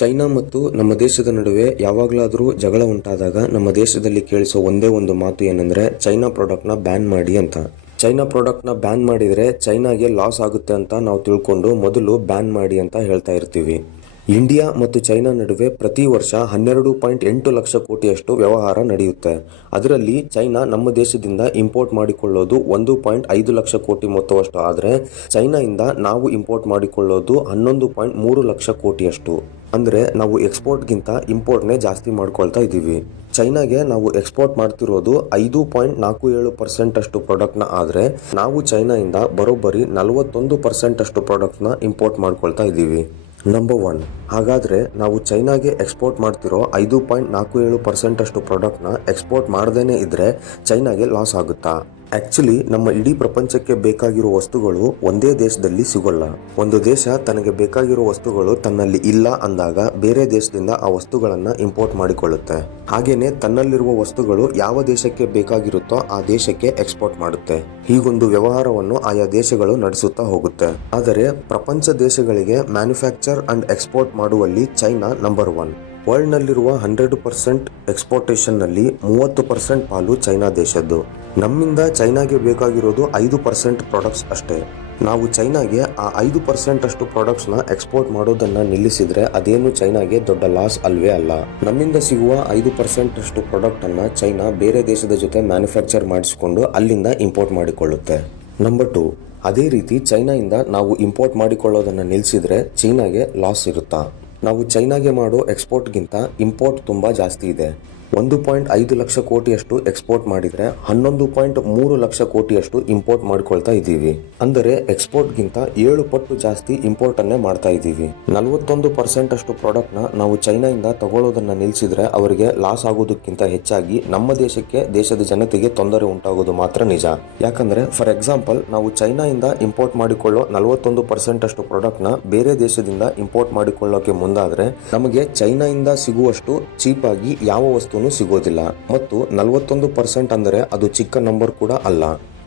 China ಮತ್ತು ನಮ್ಮ ದೇಶದ ನಡುವೆ ಯಾವಾಗಲಾದರೂ ಜಗಳ ಉಂಟಾದಾಗ ನಮ್ಮ ದೇಶದಲ್ಲಿ ಕೇಳಿಸೋ ಒಂದೇ ಒಂದು ಮಾತು ಏನಂದ್ರೆ ಚೈನಾ ಪ್ರಾಡಕ್ಟ್ನ ಬ್ಯಾನ್ ಮಾಡಿ ಅಂತ. ಚೈನಾ ಪ್ರಾಡಕ್ಟ್ನ ಬ್ಯಾನ್ ಮಾಡಿದರೆ ಚೈನಾಗೆ ಲಾಸ್ ಆಗುತ್ತೆ ಅಂತ ನಾವು ತಿಳ್ಕೊಂಡು ಮೊದಲು ಬ್ಯಾನ್ ಮಾಡಿ ಅಂತ ಹೇಳ್ತಾ ಇರ್ತೀವಿ. ಇಂಡಿಯಾ ಮತ್ತು ಚೈನಾ ನಡುವೆ ಪ್ರತಿ ವರ್ಷ 12.8 ಲಕ್ಷ ಕೋಟಿಯಷ್ಟು ವ್ಯವಹಾರ ನಡೆಯುತ್ತೆ. ಅದರಲ್ಲಿ ಚೈನಾ ನಮ್ಮ ದೇಶದಿಂದ ಇಂಪೋರ್ಟ್ ಮಾಡಿಕೊಳ್ಳೋದು 1.5 ಲಕ್ಷ ಕೋಟಿ ಮೊತ್ತವಷ್ಟು ಆದರೆ ಚೈನಾಯಿಂದ ನಾವು ಇಂಪೋರ್ಟ್ ಮಾಡಿಕೊಳ್ಳೋದು 11.3 ಲಕ್ಷ ಕೋಟಿಯಷ್ಟು. ಅಂದರೆ ನಾವು ಎಕ್ಸ್ಪೋರ್ಟ್ಗಿಂತ ಇಂಪೋರ್ಟ್ನೇ ಜಾಸ್ತಿ ಮಾಡ್ಕೊಳ್ತಾ ಇದ್ದೀವಿ. ಚೈನಾಗೆ ನಾವು ಎಕ್ಸ್ಪೋರ್ಟ್ ಮಾಡ್ತಿರೋದು 5.47% ಅಷ್ಟು ಪ್ರಾಡಕ್ಟ್ನ ಆದರೆ ನಾವು ಚೈನಾಯಿಂದ ಬರೋಬ್ಬರಿ 41% ಅಷ್ಟು ಪ್ರಾಡಕ್ಟ್ನ ಇಂಪೋರ್ಟ್ ಮಾಡ್ಕೊಳ್ತಾ ಇದ್ದೀವಿ. ನಂಬರ್ 1, ಹಾಗಾದರೆ ನಾವು ಚೈನಾಗೆ ಎಕ್ಸ್ಪೋರ್ಟ್ ಮಾಡ್ತಿರೋ 5.47% ಅಷ್ಟು ಪ್ರಾಡಕ್ಟ್ನ ಎಕ್ಸ್ಪೋರ್ಟ್ ಮಾಡ್ದೇನೆ ಇದ್ರೆ ಚೈನಾಗೆ ಲಾಸ್ ಆಗುತ್ತಾ? ಆ್ಯಕ್ಚುಲಿ ನಮ್ಮ ಇಡೀ ಪ್ರಪಂಚಕ್ಕೆ ಬೇಕಾಗಿರೋ ವಸ್ತುಗಳು ಒಂದೇ ದೇಶದಲ್ಲಿ ಸಿಗೋಲ್ಲ. ಒಂದು ದೇಶ ತನಗೆ ಬೇಕಾಗಿರೋ ವಸ್ತುಗಳು ತನ್ನಲ್ಲಿ ಇಲ್ಲ ಅಂದಾಗ ಬೇರೆ ದೇಶದಿಂದ ಆ ವಸ್ತುಗಳನ್ನು ಇಂಪೋರ್ಟ್ ಮಾಡಿಕೊಳ್ಳುತ್ತೆ. ಹಾಗೇನೆ ತನ್ನಲ್ಲಿರುವ ವಸ್ತುಗಳು ಯಾವ ದೇಶಕ್ಕೆ ಬೇಕಾಗಿರುತ್ತೋ ಆ ದೇಶಕ್ಕೆ ಎಕ್ಸ್ಪೋರ್ಟ್ ಮಾಡುತ್ತೆ. ಹೀಗೊಂದು ವ್ಯವಹಾರವನ್ನು ಆಯಾ ದೇಶಗಳು ನಡೆಸುತ್ತಾ ಹೋಗುತ್ತೆ. ಆದರೆ ಪ್ರಪಂಚ ದೇಶಗಳಿಗೆ ಮ್ಯಾನುಫ್ಯಾಕ್ಚರ್ ಅಂಡ್ ಎಕ್ಸ್ಪೋರ್ಟ್ ಮಾಡುವಲ್ಲಿ ಚೈನಾ ನಂಬರ್ 1. ವರ್ಲ್ಡ್ನಲ್ಲಿರುವ 100% ಎಕ್ಸ್ಪೋರ್ಟೇಷನ್ನಲ್ಲಿ 30% ಪಾಲು ಚೈನಾ ದೇಶದ್ದು. ನಮ್ಮಿಂದ ಚೈನಾಗೆ ಬೇಕಾಗಿರೋದು 5% ಪ್ರಾಡಕ್ಟ್ಸ್ ಅಷ್ಟೇ. ನಾವು ಚೈನಾಗೆ ಆ 5% ಅಷ್ಟು ಪ್ರಾಡಕ್ಟ್ಸ್ನ ಎಕ್ಸ್ಪೋರ್ಟ್ ಮಾಡೋದನ್ನು ನಿಲ್ಲಿಸಿದ್ರೆ ಅದೇನು ಚೈನಾಗೆ ದೊಡ್ಡ ಲಾಸ್ ಅಲ್ವೇ ಅಲ್ಲ. ನಮ್ಮಿಂದ ಸಿಗುವ 5% ಅಷ್ಟು ಪ್ರಾಡಕ್ಟನ್ನು ಚೈನಾ ಬೇರೆ ದೇಶದ ಜೊತೆ ಮ್ಯಾನುಫ್ಯಾಕ್ಚರ್ ಮಾಡಿಸಿಕೊಂಡು ಅಲ್ಲಿಂದ ಇಂಪೋರ್ಟ್ ಮಾಡಿಕೊಳ್ಳುತ್ತೆ. ನಂಬರ್ 2, ಅದೇ ರೀತಿ ಚೈನಾಯಿಂದ ನಾವು ಇಂಪೋರ್ಟ್ ಮಾಡಿಕೊಳ್ಳೋದನ್ನು ನಿಲ್ಲಿಸಿದ್ರೆ ಚೈನಾಗೆ ಲಾಸ್ ಇರುತ್ತಾ? ನಾವು ಚೈನಾಗೆ ಮಾಡೋ ಎಕ್ಸ್ಪೋರ್ಟ್ಗಿಂತ ಇಂಪೋರ್ಟ್ ತುಂಬ ಜಾಸ್ತಿ ಇದೆ. 1.5 ಲಕ್ಷ ಕೋಟಿಯಷ್ಟು ಎಕ್ಸ್ಪೋರ್ಟ್ ಮಾಡಿದರೆ 11.3 ಲಕ್ಷ ಕೋಟಿಯಷ್ಟು ಇಂಪೋರ್ಟ್ ಮಾಡಿಕೊಳ್ತಾ ಇದ್ದೀವಿ. ಅಂದರೆ ಎಕ್ಸ್ಪೋರ್ಟ್ಗಿಂತ 7 ಪಟ್ಟು ಜಾಸ್ತಿ ಇಂಪೋರ್ಟನ್ನೇ ಮಾಡ್ತಾ ಇದ್ದೀವಿ. 41% ಅಷ್ಟು ಪ್ರಾಡಕ್ಟ್ನ ನಾವು ಚೈನಾಯಿಂದ ತಗೊಳ್ಳೋದನ್ನು ನಿಲ್ಲಿಸಿದ್ರೆ ಅವರಿಗೆ ಲಾಸ್ ಆಗೋದಕ್ಕಿಂತ ಹೆಚ್ಚಾಗಿ ನಮ್ಮ ದೇಶದ ಜನತೆಗೆ ತೊಂದರೆ ಉಂಟಾಗೋದು ಮಾತ್ರ ನಿಜ. ಯಾಕಂದರೆ ಫಾರ್ ಎಕ್ಸಾಂಪಲ್ ನಾವು ಚೈನಾಯಿಂದ ಇಂಪೋರ್ಟ್ ಮಾಡಿಕೊಳ್ಳೋ 41% ಅಷ್ಟು ಪ್ರಾಡಕ್ಟ್ನ ಬೇರೆ ದೇಶದಿಂದ ಇಂಪೋರ್ಟ್ ಮಾಡಿಕೊಳ್ಳೋಕೆ ಮುಂದಾದರೆ ನಮಗೆ ಚೈನಾಯಿಂದ ಸಿಗುವಷ್ಟು ಚೀಪಾಗಿ ಯಾವ ವಸ್ತು ಸಿಗೋದಿಲ್ಲ. ಮತ್ತು 41% ಅಂದರೆ ಅದು ಚಿಕ್ಕ ನಂಬರ್ ಕೂಡ ಅಲ್ಲ.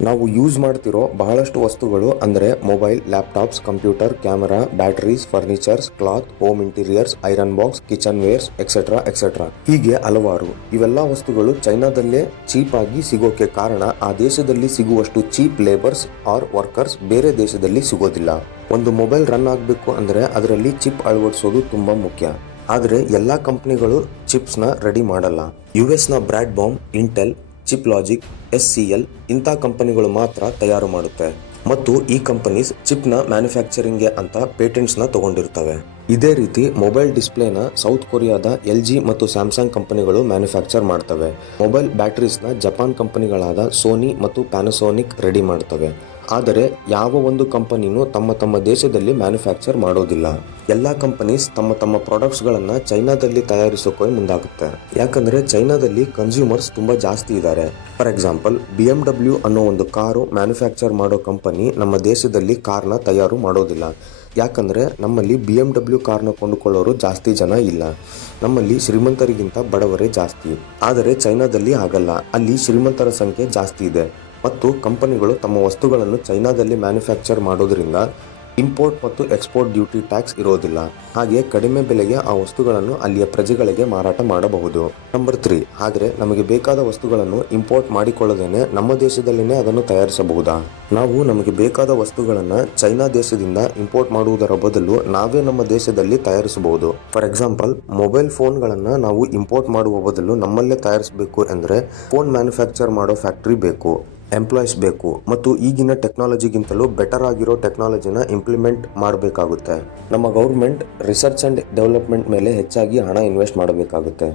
ನಾವು ಯೂಸ್ ಮಾಡ್ತಿರೋ ಬಹಳಷ್ಟು ವಸ್ತುಗಳು ಅಂದರೆ mobile, laptops, computer, camera, batteries, furnitures, cloth, home interiors, iron box, kitchen wares etcetera. ಹೀಗೆ ಹಲವಾರು. ಇವೆಲ್ಲ ವಸ್ತುಗಳು ಚೈನಾದಲ್ಲೇ ಚೀಪ್ ಆಗಿ ಸಿಗೋಕೆ ಕಾರಣ ಆ ದೇಶದಲ್ಲಿ ಸಿಗುವಷ್ಟು ಚೀಪ್ ಲೇಬರ್ಸ್ ಆರ್ ವರ್ಕರ್ಸ್ ಬೇರೆ ದೇಶದಲ್ಲಿ ಸಿಗೋದಿಲ್ಲ. ಒಂದು ಮೊಬೈಲ್ ರನ್ ಆಗಬೇಕು ಅಂದರೆ ಅದರಲ್ಲಿ ಚಿಪ್ ಅಳವಡಿಸೋದು ತುಂಬಾ ಮುಖ್ಯ. ಆದರೆ ಎಲ್ಲ ಕಂಪ್ನಿಗಳು ಚಿಪ್ಸ್ನ ರೆಡಿ ಮಾಡಲ್ಲ. US Broadcom, Intel, chip logic, SCL ಇಂಥ ಕಂಪನಿಗಳು ಮಾತ್ರ ತಯಾರು ಮಾಡುತ್ತೆ. ಮತ್ತು ಈ ಕಂಪನೀಸ್ ಚಿಪ್ನ ಮ್ಯಾನುಫ್ಯಾಕ್ಚರಿಂಗ್ಗೆ ಅಂತ ಪೇಟೆಂಟ್ಸ್ನ ತಗೊಂಡಿರ್ತವೆ. ಇದೇ ರೀತಿ ಮೊಬೈಲ್ ಡಿಸ್ಪ್ಲೇನ ಸೌತ್ ಕೊರಿಯಾದ LG ಮತ್ತು ಸ್ಯಾಮ್ಸಂಗ್ ಕಂಪನಿಗಳು ಮ್ಯಾನುಫ್ಯಾಕ್ಚರ್ ಮಾಡ್ತವೆ. ಮೊಬೈಲ್ ಬ್ಯಾಟರೀಸ್ನ ಜಪಾನ್ ಕಂಪನಿಗಳಾದ ಸೋನಿ ಮತ್ತು ಪ್ಯಾನಸೋನಿಕ್ ರೆಡಿ ಮಾಡ್ತವೆ. ಆದರೆ ಯಾವ ಒಂದು ಕಂಪನಿನೂ ತಮ್ಮ ದೇಶದಲ್ಲಿ ಮ್ಯಾನುಫ್ಯಾಕ್ಚರ್ ಮಾಡೋದಿಲ್ಲ. ಎಲ್ಲ ಕಂಪನೀಸ್ ತಮ್ಮ ಪ್ರಾಡಕ್ಟ್ಸ್ಗಳನ್ನು ಚೈನಾದಲ್ಲಿ ತಯಾರಿಸೋಕೆ ಮುಂದಾಗುತ್ತೆ. ಯಾಕಂದರೆ ಚೈನಾದಲ್ಲಿ ಕನ್ಸ್ಯೂಮರ್ಸ್ ತುಂಬ ಜಾಸ್ತಿ ಇದ್ದಾರೆ. ಫಾರ್ ಎಕ್ಸಾಂಪಲ್ BMW ಅನ್ನೋ ಒಂದು ಕಾರು ಮ್ಯಾನುಫ್ಯಾಕ್ಚರ್ ಮಾಡೋ ಕಂಪನಿ ನಮ್ಮ ದೇಶದಲ್ಲಿ ಕಾರ್ನ ತಯಾರು ಮಾಡೋದಿಲ್ಲ. ಯಾಕಂದರೆ ನಮ್ಮಲ್ಲಿ BMW ಕಾರ್ನ ಕೊಂಡುಕೊಳ್ಳೋರು ಜಾಸ್ತಿ ಜನ ಇಲ್ಲ. ನಮ್ಮಲ್ಲಿ ಶ್ರೀಮಂತರಿಗಿಂತ ಬಡವರೇ ಜಾಸ್ತಿ. ಆದರೆ ಚೈನಾದಲ್ಲಿ ಹಾಗಲ್ಲ. ಅಲ್ಲಿ ಶ್ರೀಮಂತರ ಸಂಖ್ಯೆ ಜಾಸ್ತಿ ಇದೆ. ಮತ್ತು ಕಂಪನಿಗಳು ತಮ್ಮ ವಸ್ತುಗಳನ್ನು ಚೈನಾದಲ್ಲಿ ಮ್ಯಾನುಫ್ಯಾಕ್ಚರ್ ಮಾಡೋದ್ರಿಂದ ಇಂಪೋರ್ಟ್ ಮತ್ತು ಎಕ್ಸ್ಪೋರ್ಟ್ ಡ್ಯೂಟಿ ಟ್ಯಾಕ್ಸ್ ಇರೋದಿಲ್ಲ. ಹಾಗೆ ಕಡಿಮೆ ಬೆಲೆಗೆ ಆ ವಸ್ತುಗಳನ್ನು ಅಲ್ಲಿಯ ಪ್ರಜೆಗಳಿಗೆ ಮಾರಾಟ ಮಾಡಬಹುದು. ನಂಬರ್ 3, ಆದರೆ ನಮಗೆ ಬೇಕಾದ ವಸ್ತುಗಳನ್ನು ಇಂಪೋರ್ಟ್ ಮಾಡಿಕೊಳ್ಳದೇನೆ ನಮ್ಮ ದೇಶದಲ್ಲಿನೇ ಅದನ್ನು ತಯಾರಿಸಬಹುದಾ? ನಾವು ನಮಗೆ ಬೇಕಾದ ವಸ್ತುಗಳನ್ನು ಚೈನಾ ದೇಶದಿಂದ ಇಂಪೋರ್ಟ್ ಮಾಡುವುದರ ಬದಲು ನಾವೇ ನಮ್ಮ ದೇಶದಲ್ಲಿ ತಯಾರಿಸಬಹುದು. ಫಾರ್ ಎಕ್ಸಾಂಪಲ್ ಮೊಬೈಲ್ ಫೋನ್ಗಳನ್ನು ನಾವು ಇಂಪೋರ್ಟ್ ಮಾಡುವ ಬದಲು ನಮ್ಮಲ್ಲೇ ತಯಾರಿಸಬೇಕು ಅಂದರೆ ಫೋನ್ ಮ್ಯಾನುಫ್ಯಾಕ್ಚರ್ ಮಾಡೋ ಫ್ಯಾಕ್ಟ್ರಿ ಬೇಕು, ಎಂಪ್ಲಾಯ್ಸ್ ಬೇಕು ಮತ್ತು ಈಗಿನ ಟೆಕ್ನಾಲಜಿಗಿಂತಲೂ ಬೆಟರ್ ಆಗಿರೋ ಟೆಕ್ನಾಲಜಿನ ಇಂಪ್ಲಿಮೆಂಟ್ ಮಾಡಬೇಕಾಗುತ್ತೆ. ನಮ್ಮ ಗೌರ್ಮೆಂಟ್ ರಿಸರ್ಚ್ ಆ್ಯಂಡ್ ಡೆವಲಪ್ಮೆಂಟ್ ಮೇಲೆ ಹೆಚ್ಚಾಗಿ ಹಣ ಇನ್ವೆಸ್ಟ್ ಮಾಡಬೇಕಾಗುತ್ತೆ.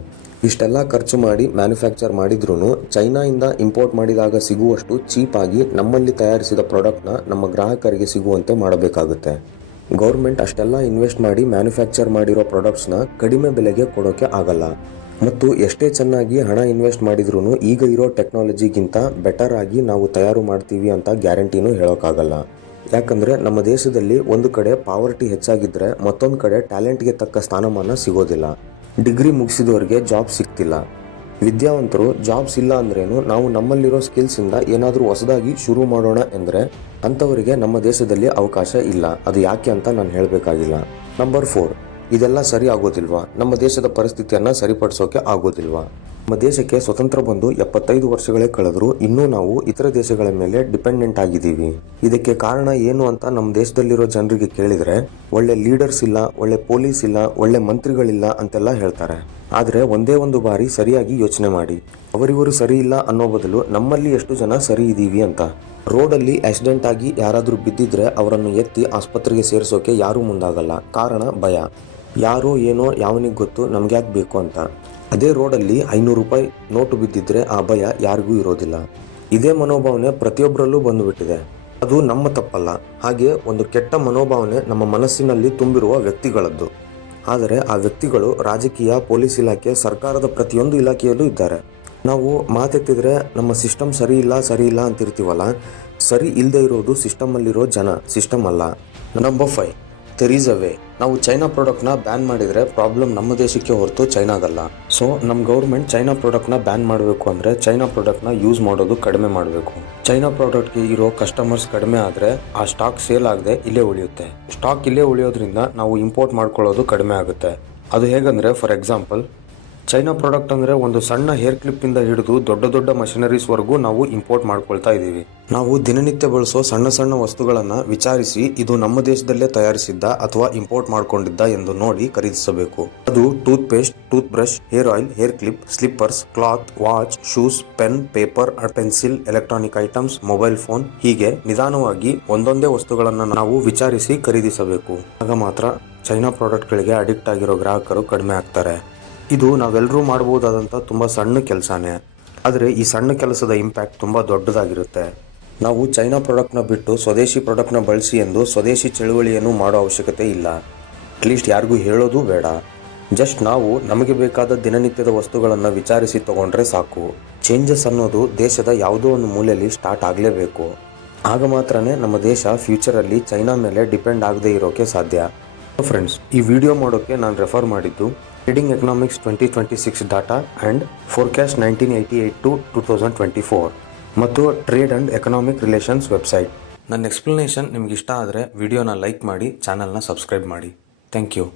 ಇಷ್ಟೆಲ್ಲ ಖರ್ಚು ಮಾಡಿ ಮ್ಯಾನುಫ್ಯಾಕ್ಚರ್ ಮಾಡಿದ್ರೂ ಚೈನಾಯಿಂದ ಇಂಪೋರ್ಟ್ ಮಾಡಿದಾಗ ಸಿಗುವಷ್ಟು ಚೀಪಾಗಿ ನಮ್ಮಲ್ಲಿ ತಯಾರಿಸಿದ ಪ್ರಾಡಕ್ಟ್ನ ನಮ್ಮ ಗ್ರಾಹಕರಿಗೆ ಸಿಗುವಂತೆ ಮಾಡಬೇಕಾಗುತ್ತೆ. ಗೌರ್ಮೆಂಟ್ ಅಷ್ಟೆಲ್ಲ ಇನ್ವೆಸ್ಟ್ ಮಾಡಿ ಮ್ಯಾನುಫ್ಯಾಕ್ಚರ್ ಮಾಡಿರೋ ಪ್ರಾಡಕ್ಟ್ಸ್ನ ಕಡಿಮೆ ಬೆಲೆಗೆ ಕೊಡೋಕೆ ಆಗಲ್ಲ. ಮತ್ತು ಎಷ್ಟೇ ಚೆನ್ನಾಗಿ ಹಣ ಇನ್ವೆಸ್ಟ್ ಮಾಡಿದ್ರೂ ಈಗ ಇರೋ ಟೆಕ್ನಾಲಜಿಗಿಂತ ಬೆಟರ್ ಆಗಿ ನಾವು ತಯಾರು ಮಾಡ್ತೀವಿ ಅಂತ ಗ್ಯಾರಂಟಿನೂ ಹೇಳೋಕ್ಕಾಗಲ್ಲ. ಯಾಕಂದರೆ ನಮ್ಮ ದೇಶದಲ್ಲಿ ಒಂದು ಕಡೆ ಪಾವರ್ಟಿ ಹೆಚ್ಚಾಗಿದ್ದರೆ ಮತ್ತೊಂದು ಕಡೆ ಟ್ಯಾಲೆಂಟ್ಗೆ ತಕ್ಕ ಸ್ಥಾನಮಾನ ಸಿಗೋದಿಲ್ಲ. ಡಿಗ್ರಿ ಮುಗಿಸಿದವರಿಗೆ ಜಾಬ್ ಸಿಗ್ತಿಲ್ಲ. ವಿದ್ಯಾವಂತರು ಜಾಬ್ಸ್ ಇಲ್ಲ ಅಂದ್ರೇನು ನಾವು ನಮ್ಮಲ್ಲಿರೋ ಸ್ಕಿಲ್ಸಿಂದ ಏನಾದರೂ ಹೊಸದಾಗಿ ಶುರು ಮಾಡೋಣ ಎಂದರೆ ಅಂಥವರಿಗೆ ನಮ್ಮ ದೇಶದಲ್ಲಿ ಅವಕಾಶ ಇಲ್ಲ. ಅದು ಯಾಕೆ ಅಂತ ನಾನು ಹೇಳಬೇಕಾಗಿಲ್ಲ. ನಂಬರ್ 4, ಇದೆಲ್ಲ ಸರಿ ಆಗೋದಿಲ್ವಾ? ನಮ್ಮ ದೇಶದ ಪರಿಸ್ಥಿತಿಯನ್ನ ಸರಿಪಡಿಸೋಕೆ ಆಗೋದಿಲ್ವಾ? ನಮ್ಮ ದೇಶಕ್ಕೆ ಸ್ವತಂತ್ರ ಬಂದು 75 ವರ್ಷಗಳೇ ಕಳೆದ್ರು ಇನ್ನೂ ನಾವು ಇತರ ದೇಶಗಳ ಮೇಲೆ ಡಿಪೆಂಡೆಂಟ್ ಆಗಿದ್ದೀವಿ. ಇದಕ್ಕೆ ಕಾರಣ ಏನು ಅಂತ ನಮ್ಮ ದೇಶದಲ್ಲಿರೋ ಜನರಿಗೆ ಕೇಳಿದ್ರೆ ಒಳ್ಳೆ ಲೀಡರ್ಸ್ ಇಲ್ಲ, ಒಳ್ಳೆ ಪೊಲೀಸ್ ಇಲ್ಲ, ಒಳ್ಳೆ ಮಂತ್ರಿಗಳಿಲ್ಲ ಅಂತೆಲ್ಲ ಹೇಳ್ತಾರೆ. ಆದ್ರೆ ಒಂದೇ ಒಂದು ಬಾರಿ ಸರಿಯಾಗಿ ಯೋಚನೆ ಮಾಡಿ, ಅವರಿವರು ಸರಿ ಇಲ್ಲ ಅನ್ನೋ ಬದಲು ನಮ್ಮಲ್ಲಿ ಎಷ್ಟು ಜನ ಸರಿ ಇದ್ದೀವಿ ಅಂತ. ರೋಡಲ್ಲಿ ಆಕ್ಸಿಡೆಂಟ್ ಆಗಿ ಯಾರಾದ್ರೂ ಬಿದ್ದಿದ್ರೆ ಅವರನ್ನು ಎತ್ತಿ ಆಸ್ಪತ್ರೆಗೆ ಸೇರಿಸೋಕೆ ಯಾರೂ ಮುಂದಾಗಲ್ಲ. ಕಾರಣ ಭಯ. ಯಾರೋ ಏನೋ ಯಾವನಿಗೆ ಗೊತ್ತು, ನಮ್ಗ್ಯಾಕೆ ಬೇಕು ಅಂತ. ಅದೇ ರೋಡಲ್ಲಿ 500 ರೂಪಾಯಿ ನೋಟು ಬಿದ್ದಿದ್ರೆ ಆ ಭಯ ಯಾರಿಗೂ ಇರೋದಿಲ್ಲ. ಇದೇ ಮನೋಭಾವನೆ ಪ್ರತಿಯೊಬ್ಬರಲ್ಲೂ ಬಂದುಬಿಟ್ಟಿದೆ. ಅದು ನಮ್ಮ ತಪ್ಪಲ್ಲ. ಹಾಗೆ ಒಂದು ಕೆಟ್ಟ ಮನೋಭಾವನೆ ನಮ್ಮ ಮನಸ್ಸಿನಲ್ಲಿ ತುಂಬಿರುವ ವ್ಯಕ್ತಿಗಳದ್ದು. ಆದರೆ ಆ ವ್ಯಕ್ತಿಗಳು ರಾಜಕೀಯ, ಪೊಲೀಸ್ ಇಲಾಖೆ, ಸರ್ಕಾರದ ಪ್ರತಿಯೊಂದು ಇಲಾಖೆಯಲ್ಲೂ ಇದ್ದಾರೆ. ನಾವು ಮಾತೆತ್ತಿದ್ರೆ ನಮ್ಮ ಸಿಸ್ಟಮ್ ಸರಿ ಇಲ್ಲ ಅಂತಿರ್ತೀವಲ್ಲ, ಸರಿ ಇಲ್ಲದೆ ಇರೋದು ಸಿಸ್ಟಮಲ್ಲಿರೋ ಜನ, ಸಿಸ್ಟಮ್ ಅಲ್ಲ. Number 5, there is a way. ನಾವು ಚೈನಾ ಪ್ರಾಡಕ್ಟ್ನ ಬ್ಯಾನ್ ಮಾಡಿದರೆ ಪ್ರಾಬ್ಲಮ್ ನಮ್ಮ ದೇಶಕ್ಕೆ ಹೊರತು ಚೈನಾಗಲ್ಲ. ಸೊ ನಮ್ಮ ಗೌರ್ಮೆಂಟ್ ಚೈನಾ ಪ್ರಾಡಕ್ಟ್ನ ಬ್ಯಾನ್ ಮಾಡಬೇಕು ಅಂದರೆ ಚೈನಾ ಪ್ರಾಡಕ್ಟ್ನ ಯೂಸ್ ಮಾಡೋದು ಕಡಿಮೆ ಮಾಡಬೇಕು. ಚೈನಾ ಪ್ರಾಡಕ್ಟ್ಗೆ ಇರೋ ಕಸ್ಟಮರ್ಸ್ ಕಡಿಮೆ ಆದರೆ ಆ ಸ್ಟಾಕ್ ಸೇಲ್ ಆಗದೆ ಇಲ್ಲೇ ಉಳಿಯುತ್ತೆ. ಸ್ಟಾಕ್ ಇಲ್ಲೇ ಉಳಿಯೋದ್ರಿಂದ ನಾವು ಇಂಪೋರ್ಟ್ ಮಾಡ್ಕೊಳ್ಳೋದು ಕಡಿಮೆ ಆಗುತ್ತೆ. ಅದು ಹೇಗಂದರೆ, ಫಾರ್ ಎಕ್ಸಾಂಪಲ್, ಚೈನಾ ಪ್ರಾಡಕ್ಟ್ ಅಂದರೆ ಒಂದು ಸಣ್ಣ ಹೇರ್ ಕ್ಲಿಪ್ಪಿಂದ ಹಿಡಿದು ದೊಡ್ಡ ದೊಡ್ಡ ಮಷಿನರೀಸ್ವರೆಗೂ ನಾವು ಇಂಪೋರ್ಟ್ ಮಾಡ್ಕೊಳ್ತಾ ಇದ್ದೀವಿ. ನಾವು ದಿನನಿತ್ಯ ಬಳಸೋ ಸಣ್ಣ ಸಣ್ಣ ವಸ್ತುಗಳನ್ನು ವಿಚಾರಿಸಿ ಇದು ನಮ್ಮ ದೇಶದಲ್ಲೇ ತಯಾರಿಸಿದ್ದ ಅಥವಾ ಇಂಪೋರ್ಟ್ ಮಾಡ್ಕೊಂಡಿದ್ದ ಎಂದು ನೋಡಿ ಖರೀದಿಸಬೇಕು. ಅದು tooth paste, tooth brush, hair oil, hair clip, slippers, cloth, watch, shoes, pen, paper, pencil, electronic items, mobile phone, ಹೀಗೆ ನಿಧಾನವಾಗಿ ಒಂದೊಂದೇ ವಸ್ತುಗಳನ್ನು ನಾವು ವಿಚಾರಿಸಿ ಖರೀದಿಸಬೇಕು. ಆಗ ಮಾತ್ರ ಚೈನಾ ಪ್ರಾಡಕ್ಟ್ಗಳಿಗೆ ಅಡಿಕ್ಟ್ ಆಗಿರೋ ಗ್ರಾಹಕರು ಕಡಿಮೆ ಆಗ್ತಾರೆ. ಇದು ನಾವೆಲ್ಲರೂ ಮಾಡಬಹುದಾದಂಥ ತುಂಬ ಸಣ್ಣ ಕೆಲಸನೇ. ಆದರೆ ಈ ಸಣ್ಣ ಕೆಲಸದ ಇಂಪ್ಯಾಕ್ಟ್ ತುಂಬ ದೊಡ್ಡದಾಗಿರುತ್ತೆ. ನಾವು ಚೈನಾ ಪ್ರಾಡಕ್ಟ್ನ ಬಿಟ್ಟು ಸ್ವದೇಶಿ ಪ್ರಾಡಕ್ಟ್ನ ಬಳಸಿ ಎಂದು ಸ್ವದೇಶಿ ಚಳುವಳಿಯನ್ನು ಮಾಡೋ ಅವಶ್ಯಕತೆ ಇಲ್ಲ. ಅಟ್ಲೀಸ್ಟ್ ಯಾರಿಗೂ ಹೇಳೋದು ಬೇಡ. ಜಸ್ಟ್ ನಾವು ನಮಗೆ ಬೇಕಾದ ದಿನನಿತ್ಯದ ವಸ್ತುಗಳನ್ನು ವಿಚಾರಿಸಿ ತಗೊಂಡ್ರೆ ಸಾಕು. ಚೇಂಜಸ್ ಅನ್ನೋದು ದೇಶದ ಯಾವುದೋ ಒಂದು ಮೂಲೆಯಲ್ಲಿ ಸ್ಟಾರ್ಟ್ ಆಗಲೇಬೇಕು. ಆಗ ಮಾತ್ರನೇ ನಮ್ಮ ದೇಶ ಫ್ಯೂಚರಲ್ಲಿ ಚೈನಾ ಮೇಲೆ ಡಿಪೆಂಡ್ ಆಗದೇ ಇರೋಕ್ಕೆ ಸಾಧ್ಯ. ಫ್ರೆಂಡ್ಸ್, ಈ ವಿಡಿಯೋ ಮಾಡೋಕ್ಕೆ ನಾನು ರೆಫರ್ ಮಾಡಿದ್ದು reading economics 2026 data and forecast 1988 to 2024 ಮತ್ತು trade and economic relations website. ನನ್ನ ಎಕ್ಸ್ಪ್ಲನೇಷನ್ ನಿಮ್ಗೆ ಇಷ್ಟ ಆದರೆ ವಿಡಿಯೋನ ಲೈಕ್ ಮಾಡಿ, ಚಾನಲ್ನ ಸಬ್ಸ್ಕ್ರೈಬ್ ಮಾಡಿ. Thank you.